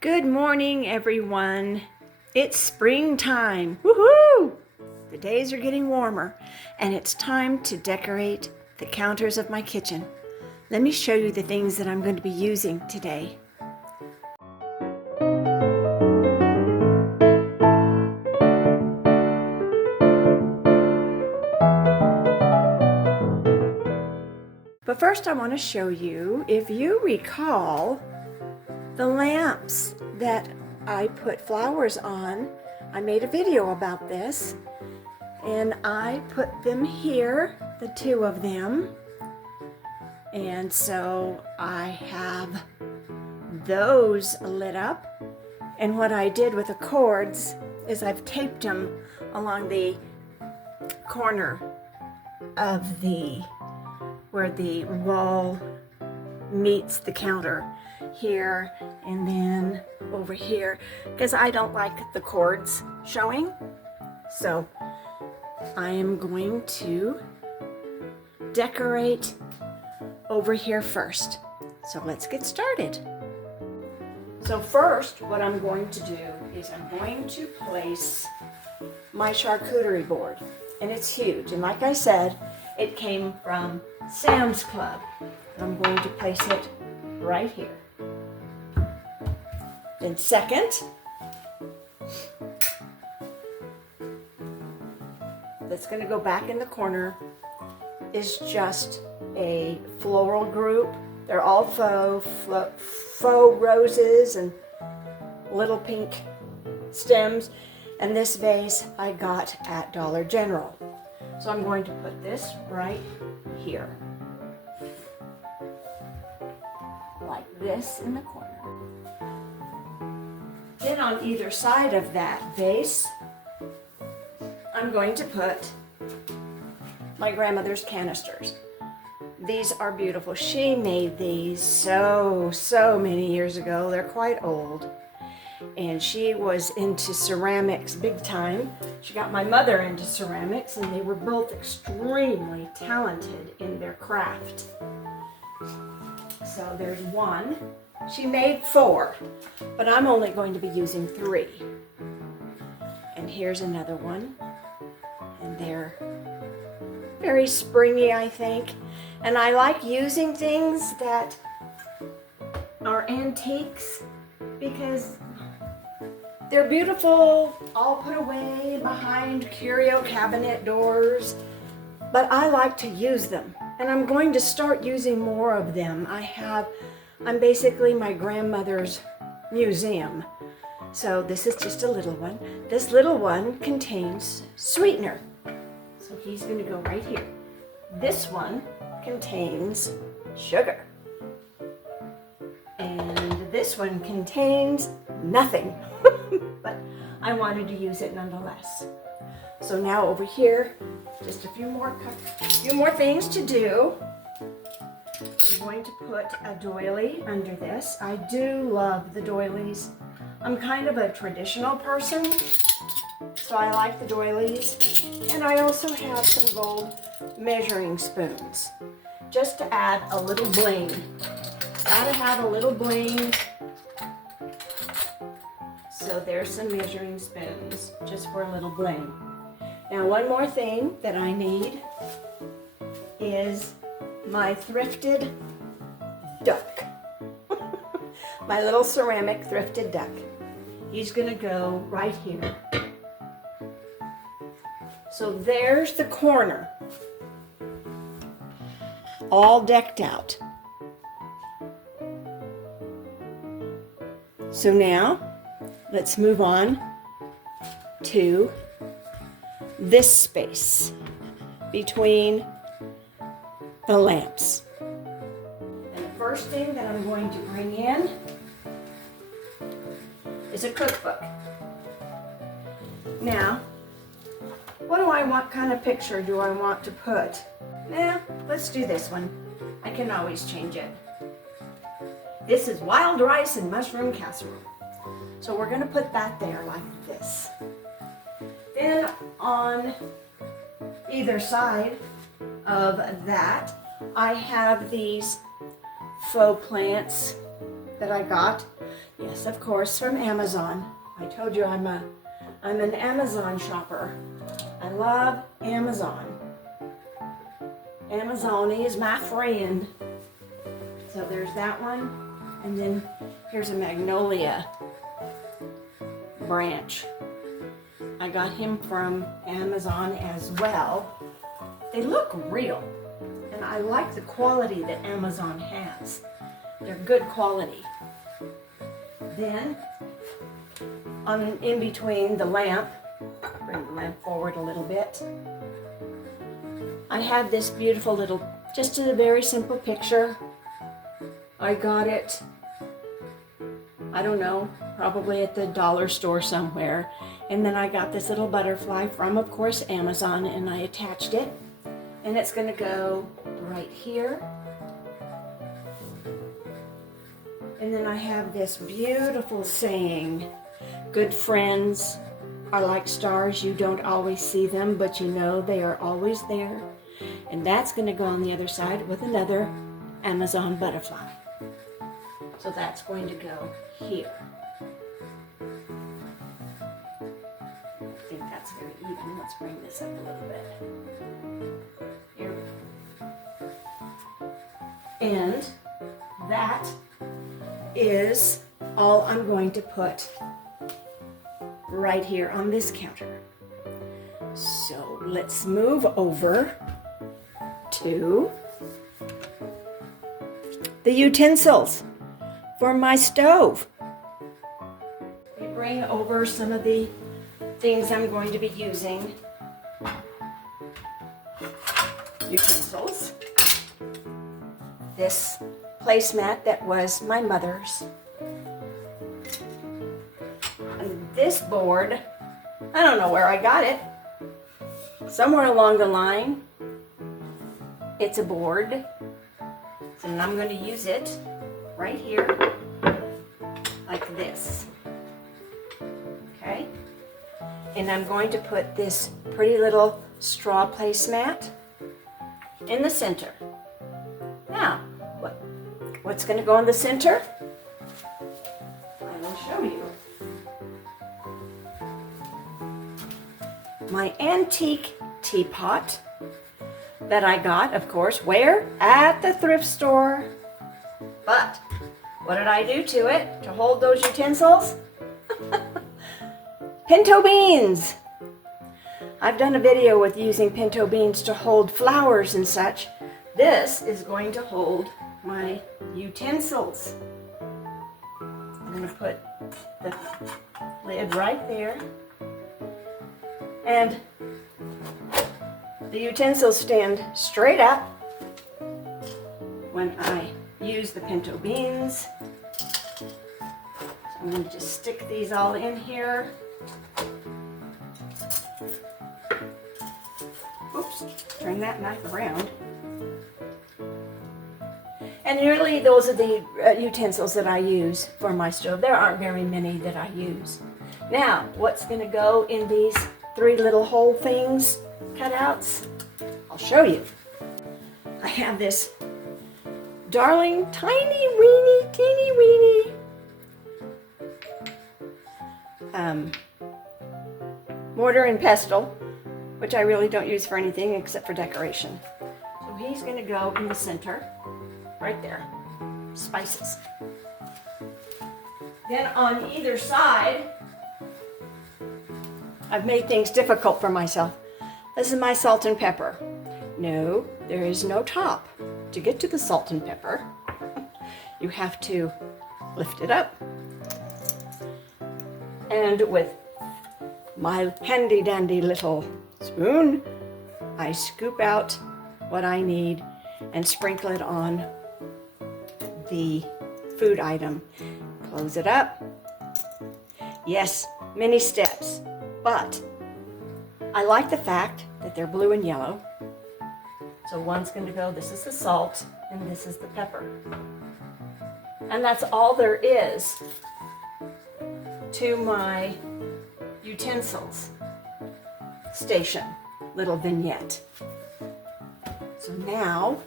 Good morning, everyone. It's springtime. Woohoo! The days are getting warmer, and it's time to decorate the counters of my kitchen. Let me show you the things that I'm going to be using today. But first I want to show you, if you recall, the lamps that I put flowers on. I made a video about this, and I put them here, the two of them. And so I have those lit up. And what I did with the cords is I've taped them along the corner of where the wall meets the counter, here and then over here, because I don't like the cords showing. So I am going to decorate over here first. So let's get started. So first, what I'm going to do is I'm going to place my charcuterie board, and it's huge, and like I said, it came from Sam's Club. I'm going to place it right here. Then second, that's going to go back in the corner, is just a floral group. They're all faux roses and little pink stems. And this vase I got at Dollar General. So I'm going to put this right here, like this in the corner. Then on either side of that vase, I'm going to put my grandmother's canisters. These are beautiful. She made these so many years ago. They're quite old. And she was into ceramics big time. She got my mother into ceramics, and they were both extremely talented in their craft. So there's one. She made 4, but I'm only going to be using 3. And here's another one. And they're very springy, I think. And I like using things that are antiques because they're beautiful, all put away behind curio cabinet doors, but I like to use them, and I'm going to start using more of them. I'm basically my grandmother's museum. So this is just a little one. This little one contains sweetener, so he's going to go right here. This one contains sugar, and this one contains nothing. But I wanted to use it nonetheless. So now over here, just a few more things to do. I'm going to put a doily under this. I do love the doilies. I'm kind of a traditional person, so I like the doilies. And I also have some gold measuring spoons, just to add a little bling. Gotta have a little bling. So there's some measuring spoons, just for a little bling. Now one more thing that I need is my thrifted duck. My little ceramic thrifted duck. He's gonna go right here. So there's the corner, all decked out. So now, let's move on to this space between the lamps. And the first thing that I'm going to bring in is a cookbook. Now, what kind of picture do I want to put? Now, let's do this one. I can always change it. This is wild rice and mushroom casserole. So we're going to put that there like this. Then on either side of that, I have these faux plants that I got. Yes, of course, from Amazon. I told you I'm an Amazon shopper. I love Amazon. Amazon is my friend. So there's that one. And then here's a magnolia branch. I got him from Amazon as well. They look real. And I like the quality that Amazon has. They're good quality. Then, in between the lamp, bring the lamp forward a little bit, I have this beautiful little, just a very simple picture. I got it, I don't know, probably at the dollar store somewhere. And then I got this little butterfly from, of course, Amazon, and I attached it. And it's going to go right here. And then I have this beautiful saying, good friends are like stars. You don't always see them, but you know they are always there. And that's going to go on the other side with another Amazon butterfly. So that's going to go here. I think that's very even. Let's bring this up a little bit. Here we go. And that is all I'm going to put right here on this counter. So let's move over to the utensils for my stove. We bring over some of the things I'm going to be using. Utensils. This placemat that was my mother's. And this board, I don't know where I got it. Somewhere along the line, it's a board. And I'm going to use it right here, like this. Okay? And I'm going to put this pretty little straw placemat in the center. Now, what's going to go in the center? I will show you. My antique teapot that I got, of course, where? At the thrift store. But what did I do to it to hold those utensils? Pinto beans. I've done a video with using pinto beans to hold flowers and such. This is going to hold my utensils. I'm going to put the lid right there. And the utensils stand straight up when I use the pinto beans. So I'm going to just stick these all in here. Oops, turn that knife around. And really those are the utensils that I use for my stove. There aren't very many that I use. Now, what's going to go in these three little hole things, cutouts? I'll show you. I have this darling, tiny, weeny, teeny weeny mortar and pestle, which I really don't use for anything except for decoration. So he's going to go in the center, right there. Spices. Then on either side, I've made things difficult for myself. This is my salt and pepper. No, there is no top. To get to the salt and pepper, you have to lift it up. And with my handy dandy little spoon, I scoop out what I need and sprinkle it on the food item. Close it up. Yes, many steps, but I like the fact that they're blue and yellow. So one's going to go, this is the salt, and this is the pepper. And that's all there is to my utensils station, little vignette. So now,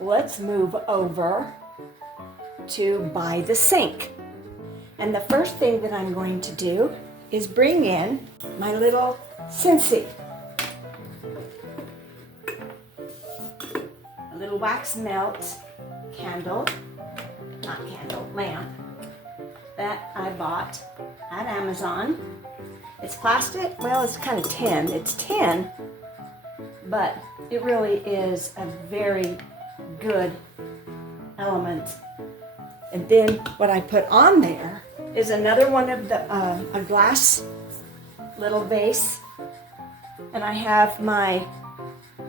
let's move over to by the sink. And the first thing that I'm going to do is bring in my little Scentsy. A little wax melt candle, not candle, lamp that I bought at Amazon. It's plastic, well, it's kind of tin. It's tin, but it really is a very good element. And then what I put on there is another one of the, a glass little vase. And I have my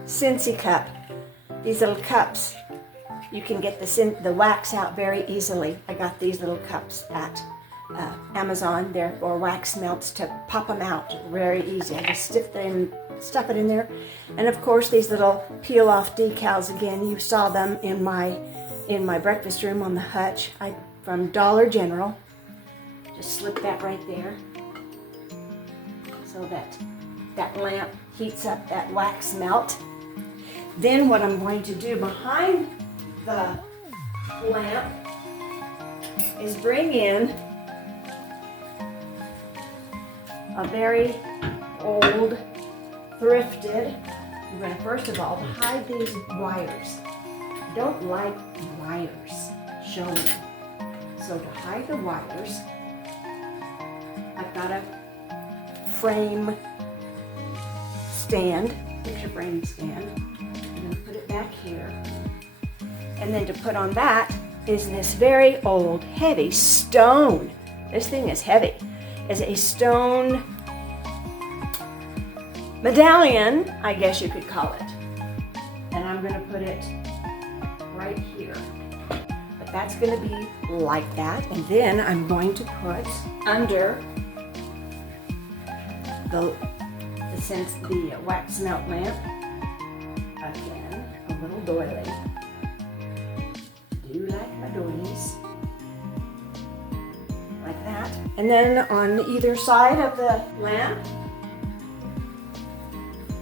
Scentsy cup. These little cups, you can get the wax out very easily. I got these little cups at Amazon. They're for wax melts to pop them out very easy. I just stuff it in there. And of course these little peel off decals, again, you saw them in my breakfast room on the hutch from Dollar General. Just slip that right there so that lamp heats up that wax melt. Then what I'm going to do behind the lamp is bring in a very old, thrifted, I'm going to first of all hide these wires. I don't like wires showing. So to hide the wires, I've got a frame stand, picture frame stand. I'm going to put it back here. And then to put on that is this very old, heavy stone. This thing is heavy. Is a stone medallion, I guess you could call it. And I'm going to put it right here. But that's going to be like that. And then I'm going to put under the wax melt lamp, again, a little doily. Do like my doilies. Like that. And then on either side of the lamp,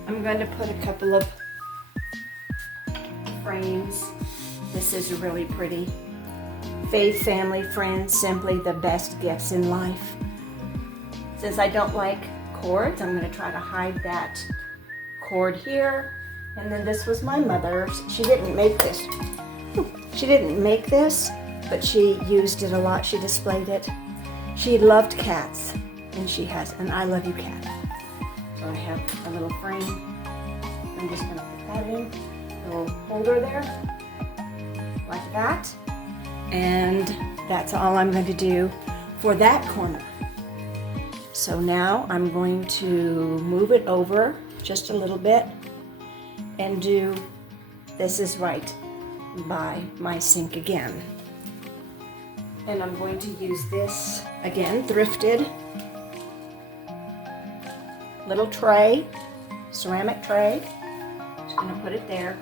I'm going to put a couple of frames. This is really pretty. Faith, family, friends, simply the best gifts in life. Since I don't like cords, I'm going to try to hide that cord here. And then this was my mother's. She didn't make this. She didn't make this, but she used it a lot. She displayed it. She loved cats, and she has an I love you cat. So I have a little frame. I'm just going to put that in, a little holder there, like that. And that's all I'm going to do for that corner. So now I'm going to move it over just a little bit and do This Is Right by my sink again. And I'm going to use this, again, thrifted little tray, ceramic tray. Just going to put it there.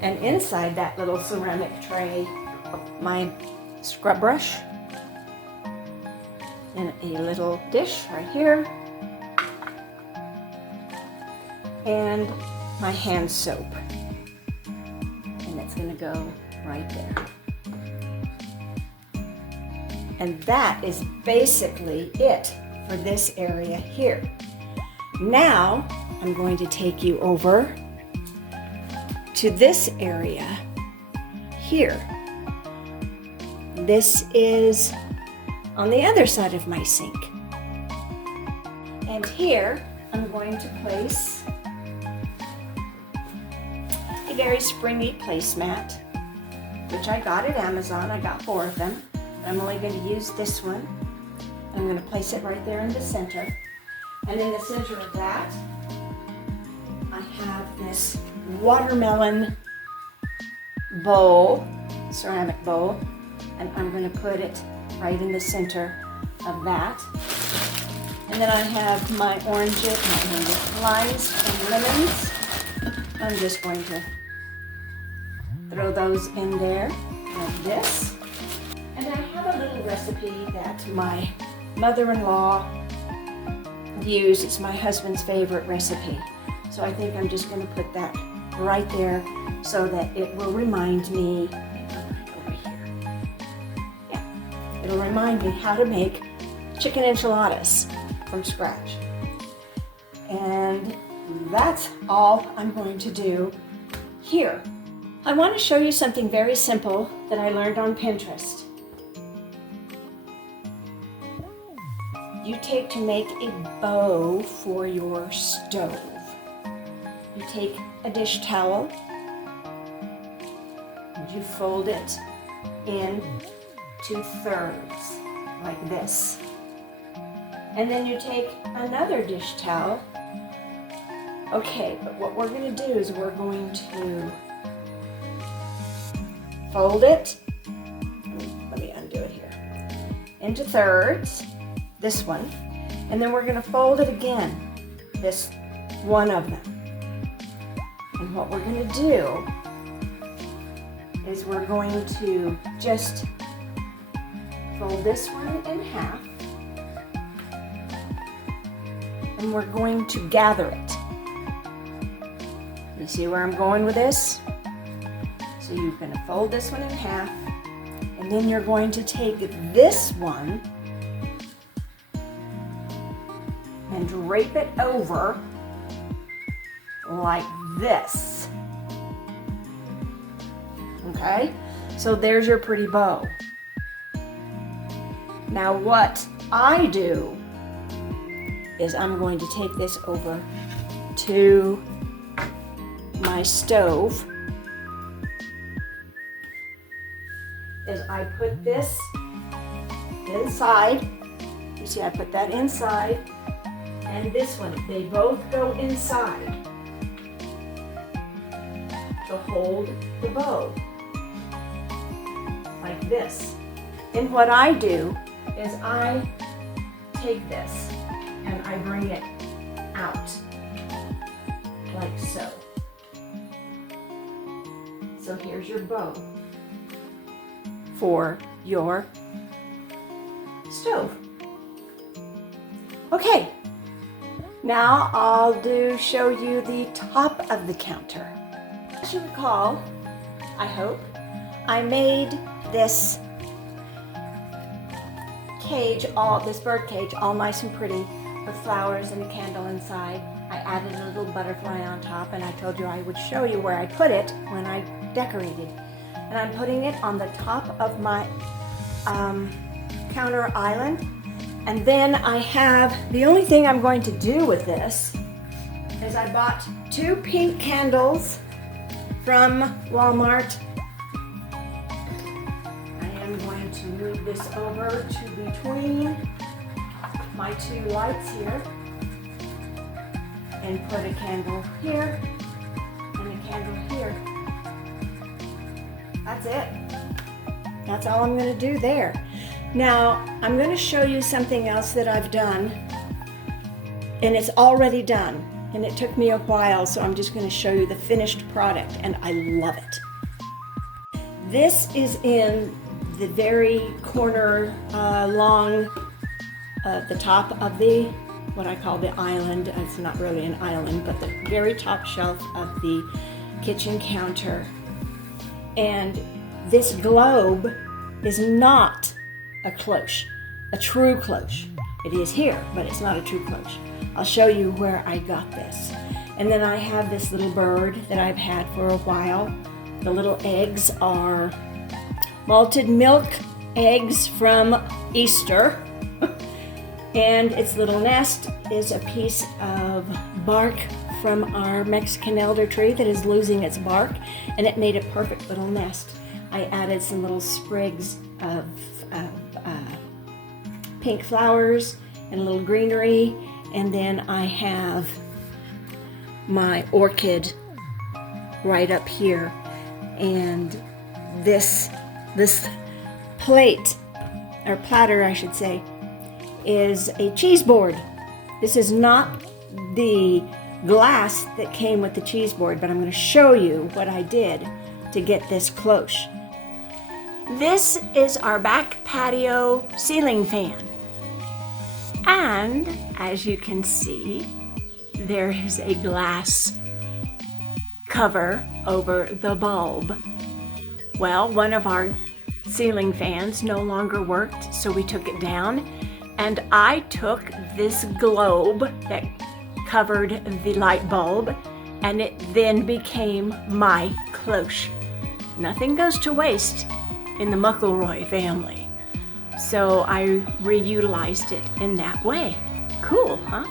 And inside that little ceramic tray, my scrub brush and a little dish right here, and my hand soap. And it's going to go right there. And that is basically it for this area here. Now I'm going to take you over to this area here. This is on the other side of my sink. And here I'm going to place a very springy placemat, which I got at Amazon. I got 4 of them. I'm only going to use this one. I'm going to place it right there in the center. And in the center of that, I have this watermelon bowl, ceramic bowl, and I'm going to put it right in the center of that. And then I have my limes and lemons. I'm just going to throw those in there like this. And I have a little recipe that my mother-in-law used. It's my husband's favorite recipe. So I think I'm just going to put that right there so that it will remind me over here. Yeah, It'll remind me how to make chicken enchiladas from scratch. And that's all I'm going to do here. I want to show you something very simple that I learned on Pinterest. You take to make a bow for your stove. You take a dish towel and you fold it in 2/3 like this. And then you take another dish towel. Okay, but what we're going to do is we're going to fold it, let me undo it here, into thirds, this one, and then we're going to fold it again, this one of them. And what we're going to do is we're going to just fold this one in half, and we're going to gather it. You see where I'm going with this? So you're going to fold this one in half, and then you're going to take this one and drape it over like this. Okay? So there's your pretty bow. Now what I do is I'm going to take this over to my stove. Is I put this inside. You see I put that inside, and this one, they both go inside to hold the bow like this. And what I do is I take this and I bring it out like so. So here's your bow for your stove. Okay, now I'll show you the top of the counter. As you recall, I hope, I made this cage, this bird cage, all nice and pretty with flowers and a candle inside. I added a little butterfly on top, and I told you I would show you where I put it when I decorated. And I'm putting it on the top of my counter island. And then I have, the only thing I'm going to do with this is I bought 2 pink candles from Walmart. I am going to move this over to between my 2 lights here and put a candle here and a candle here. That's it. That's all I'm going to do there. Now, I'm going to show you something else that I've done, and it's already done, and it took me a while, so I'm just going to show you the finished product, and I love it. This is in the very corner along the top of the, what I call the island. It's not really an island, but the very top shelf of the kitchen counter. And this globe is not a cloche, a true cloche. It is here, but it's not a true cloche. I'll show you where I got this. And then I have this little bird that I've had for a while. The little eggs are malted milk eggs from Easter. And its little nest is a piece of bark from our Mexican elder tree that is losing its bark, and it made a perfect little nest. I added some little sprigs of pink flowers and a little greenery, and then I have my orchid right up here. And this plate, or platter I should say, is a cheese board. This is not the glass that came with the cheese board, but I'm going to show you what I did to get this cloche. This is our back patio ceiling fan. And as you can see, there is a glass cover over the bulb. Well, one of our ceiling fans no longer worked, so we took it down. And I took this globe that covered the light bulb, and it then became my cloche. Nothing goes to waste in the McElroy family. So I reutilized it in that way. Cool, huh?